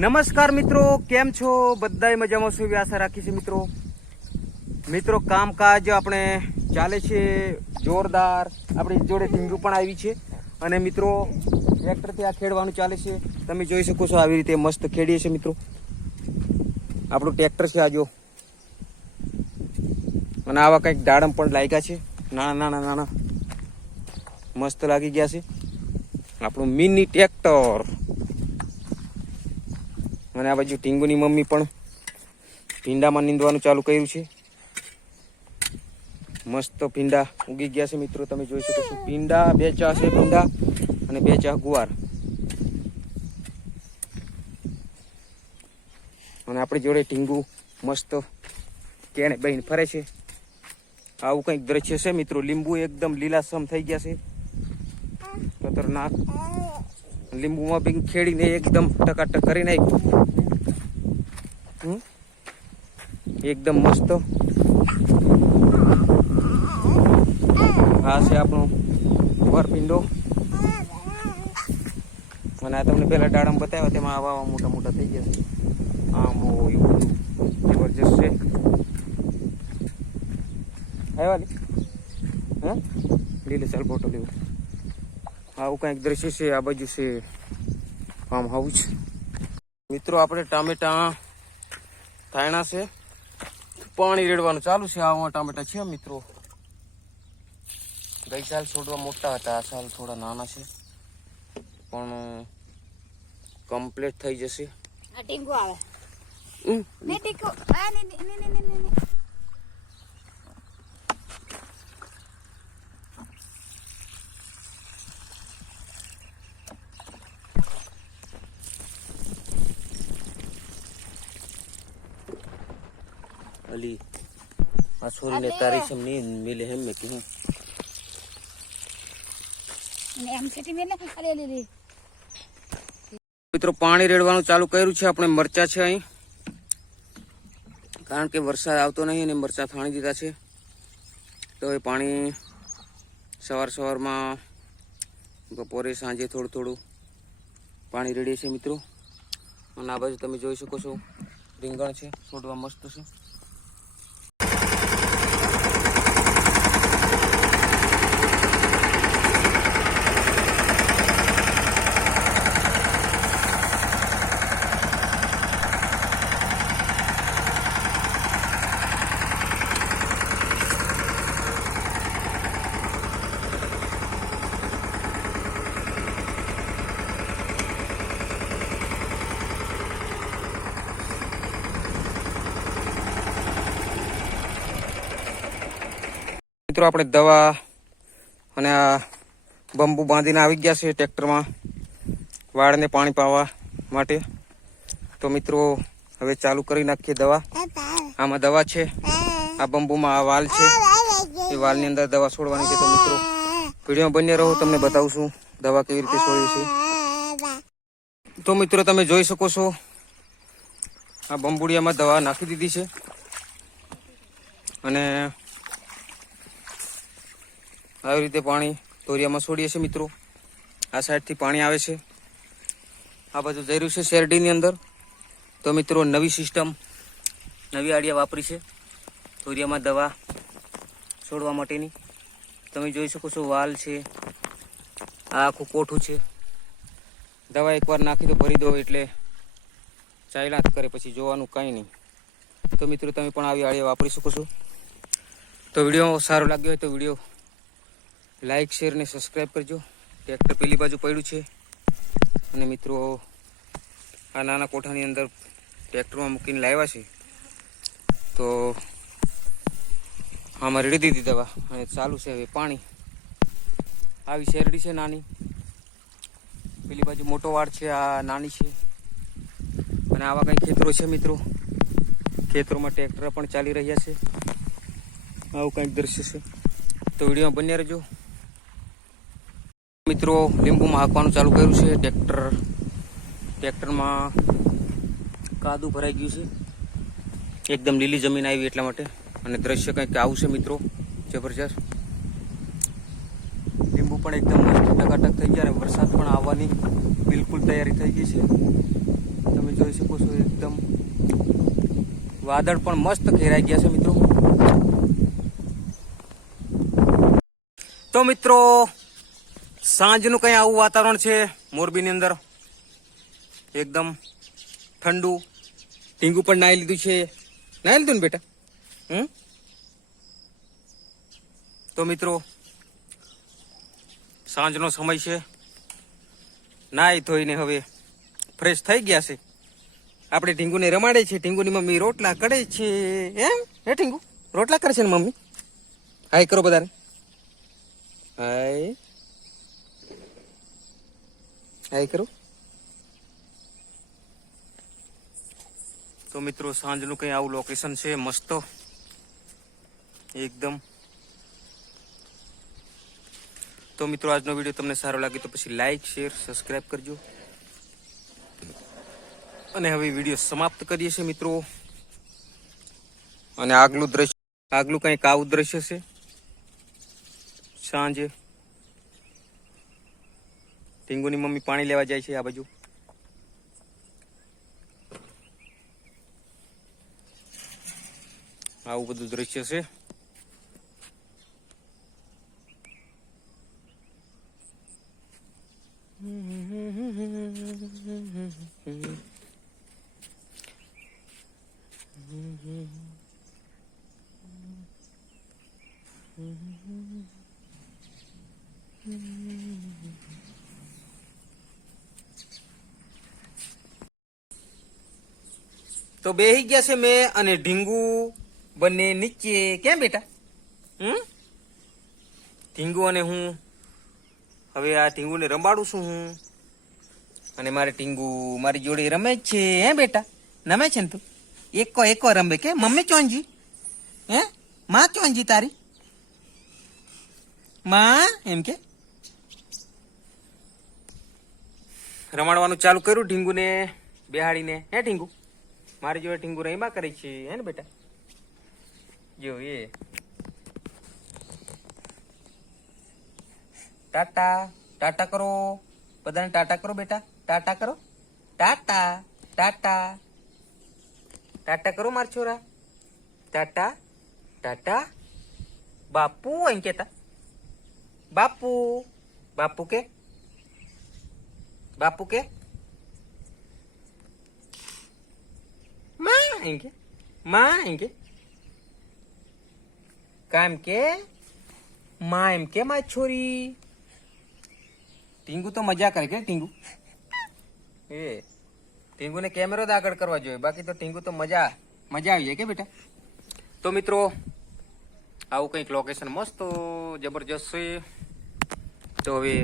નમસ્કાર મિત્રો, કેમ છો? બધાય મજામાં છો એવી આશા રાખી છે મિત્રો કામકાજ આપણે ચાલે છે જોરદાર. આપણી જોડે ટીંગુ પણ આવી છે અને મિત્રો ટ્રેક્ટરથી આ ખેડવાનું ચાલે છે. તમે જોઈ શકો છો આવી રીતે મસ્ત ખેડીએ છે મિત્રો. આપણું ટ્રેક્ટર છે આજો, અને આવા કંઈક દાડમ પણ લાગ્યા છે, નાના મસ્ત લાગી ગયા છે આપણું મિની ટ્રેક્ટર. અને આ બાજુ ટીંગુની મમ્મી પણ ભીંડામાં નીંદવાનું ચાલુ કર્યું છે. મસ્ત ભીંડા ઉગી ગયા છે મિત્રો, તમે જોઈ શકો છો. ભીંડા 2 ચા છે, ભીંડા અને 2 ચા ગુવાર. અને આપણી જોડે ટીંગુ મસ્ત કેણે બહીને ફરે છે. આવું કંઈક દ્રશ્ય છે મિત્રો. લીંબુ એકદમ લીલાછમ થઈ ગયા છે, ખતરનાક. લીંબુમાં બી ખેડીને એકદમ ટકાટક કરી નાખ્યું, એકદમ મસ્ત. આ છે આપણો ગુવાર ભીંડો. અને આ તમને પેલા દાડમ બતાવ્યા, તેમાં આવા મોટા મોટા થઈ ગયા છે. આમ એવું બધું જબરજસ્ત છે. આવ્યા ને હા લીલે ચાલ ફોટો લેવો. આવું કંઈક દ્રશ્ય છે. આ બાજુ છે ફાર્મ હાઉસ. મિત્રો આપણે ટામેટા થાયણા છે, પાણી રેડવાનું ચાલુ છે. આવા ટામેટા છે મિત્રો. ગઈ સાલ છોડવા મોટા હતા, આ સાલ થોડા નાના છે, પણ કમ્પ્લીટ થઈ જશે. ટીંગુ આવે ને ટીંગુ ને अली आ छोरी ने तारी से नहीं मिले हैं मैं कहूं ને એમ સિટી મેલે. અરે લે મિત્રો પાણી રેડવાનું ચાલુ કર્યું છે. આપણે મરચા છે અહીં, કારણ કે વરસાદ આવતો નહીં અને મરચા થાણી દીધા છે. તો એ પાણી સવારમાં બપોરે સાંજે થોડું પાણી રેડીએ છે મિત્રો. અને આ બાજુ તમે જોઈ શકો છો રીંગણ છે, છોડવા મસ્ત છે. મિત્રો આપણે દવા અને આ બંબુ બાંધીને આવી ગયા છે ટ્રેક્ટરમાં વાળને પાણી પાવા માટે. તો મિત્રો હવે ચાલુ કરી નાખીએ દવા. આમાં દવા છે, આ બંબુમાં આ વાલ છે, એ વાલની અંદર દવા છોડવાની છે. તો મિત્રો વિડીયોમાં બન્યા રહો, તમને બતાવું છું દવા કેવી રીતે છોડી છે. તો મિત્રો તમે જોઈ શકો છો આ બંબુડિયામાં દવા નાખી દીધી છે. અને આવી રીતે પાણી તોરિયામાં છોડીએ છીએ મિત્રો. આ સાઈડથી પાણી આવે છે, આ બાજુ જઈ રહ્યું છે શેરડીની અંદર. તો મિત્રો નવી સિસ્ટમ, નવી આઈડિયા વાપરી છે તોરિયામાં દવા છોડવા માટેની. તમે જોઈ શકો છો વાલ છે, આ આખું કોઠું છે. દવા એકવાર નાખી તો ભરી દો એટલે ચાલ્યા જ કરે, પછી જોવાનું કાંઈ નહીં. તો મિત્રો તમે પણ આવી આઈડિયા વાપરી શકો છો. તો વિડીયો સારો લાગ્યો હોય તો વિડીયો લાઈક, શેર ને સબસ્ક્રાઈબ કરજો. ટ્રેક્ટર પેલી બાજુ પડ્યું છે. અને મિત્રો આ નાના કોઠાની અંદર ટ્રેક્ટરમાં મૂકીને લાવ્યા છે. તો આમાં રેડી દીધી દવા અને ચાલુ છે હવે પાણી. આવી શેરડી છે નાની, પેલી બાજુ મોટો વાડ છે, આ નાની છે. અને આવા કંઈ ખેતરો છે મિત્રો. ખેતરોમાં ટ્રેક્ટર પણ ચાલી રહ્યા છે. આવું કંઈક દ્રશ્ય છે. તો વિડીયોમાં બન્યા રહેજો. મિત્રો લીંબુમાં હાંકવાનું ચાલુ કર્યું છે. ટ્રેક્ટરમાં કાદુ ભરાઈ ગયું છે, એકદમ લીલી જમીન આવી એટલા માટે. અને દ્રશ્ય કંઈક આવું છે મિત્રો, જબરજસ્ત. લીંબુ પણ એકદમ મસ્ત ટકાટક થઈ ગયા અને વરસાદ પણ આવવાની બિલકુલ તૈયારી થઈ ગઈ છે. તમે જોઈ શકો છો એકદમ વાદળ પણ મસ્ત ઘેરાઈ ગયા છે મિત્રો. તો મિત્રો સાંજનું કઈ આવું વાતાવરણ છે મોરબીની અંદર, એકદમ ઠંડુ. ટીંગુ પણ નાહી લીધું છે. નાહી લીધું ને બેટા? તો મિત્રો સાંજનો સમય છે, નાહી ધોઈને હવે ફ્રેશ થઈ ગયા છે. આપણે ઢીંગુને રમાડે છે. ઢીંગુની મમ્મી રોટલા કરે છે. એમ હે ઢીંગુ રોટલા કરે છે ને મમ્મી? હાય કરો બધાને. હાય હાય કરો. તો મિત્રો સાંજનું કંઈ આવું લોકેશન છે મસ્ત એકદમ. તો મિત્રો આજનો વિડીયો તમને સારો લાગે તો પછી લાઈક શેર સબસ્ક્રાઈબ કરજો. અને હવે વિડીયો સમાપ્ત કરીએ છીએ મિત્રો. અને આગલું કંઈક આવું દ્રશ્ય છે સાંજે. ટીંગુની મમ્મી પાણી લેવા જાય છે આ બાજુ. આવું બધું દ્રશ્ય છે. તો બેહી ગયા છે મેં અને ઢીંગુ બંને નીચે. કેમ બેટા? ઢીંગુ અને હું હવે આ ઢીંગુને રમાડું છું હું. અને મારે ઢીંગુ મારી જોડે રમે જ છે. હે બેટા? રમે છે ને તું? એકો રમે કે મમ્મી ચોંજી? હે માં ચોંજી તારી? માં એમ કે રમાડવાનું ચાલુ કર્યું ઢીંગુને બેહાડીને. હે ઢીંગુ મારી જોડે ઢીંગુ રહીમાં કરે છે. હે ને બેટા? જો એ ટાટા ટાટા કરો બધાને. ટાટા કરો બેટા. ટાટા કરો. ટાટા ટાટા ટાટા કરો માર છોરા. ટાટા ટાટા. બાપુ એમ કેતા. બાપુ બાપુ કે બાપુ કે માં એમ કે માં એમ કે કામ કે માં એમ કે મારી છોરી. ટીંગુ તો મજા કરે કે ટીંગુ? એ ટીંગુને કેમેરો જ આગળ કરવા જોઈએ, બાકી તો ટીંગુ તો મજા આવી જાય કે બેટા? તો મિત્રો આવું કંઈક લોકેશન મસ્ત જબરજસ્ત છે. તો હવે